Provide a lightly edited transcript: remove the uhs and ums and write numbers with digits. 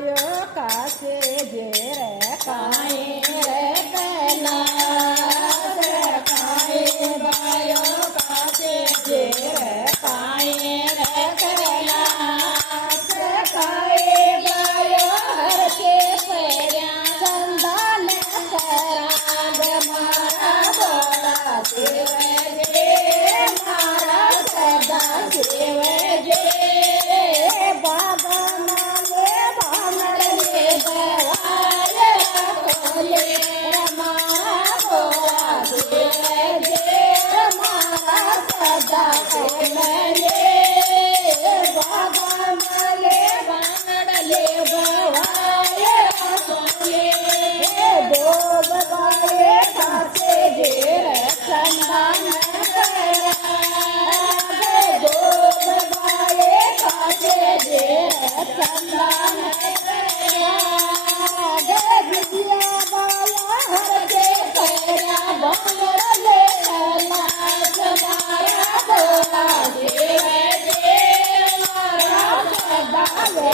bio कासे जे रे काए रे कैलाश काए बायो कासे जे रे काए रे कैलाश काए बायो हर के पैर्या संदान करांग मारा बोला शिव जे मारा सदा शिव जे बाबा मांगे भांगड़े दवाय खोले रमारा बोला शिव जे मारा सदा शिव जे बाबा मांगे भांगड़े दवाय खोले डोब बाए खासे जे संदान डोब बाए खासे जे संदान विद्या बाला हर के पैरा बंगले लाज मारा बोला शिव जे मारा सदा वे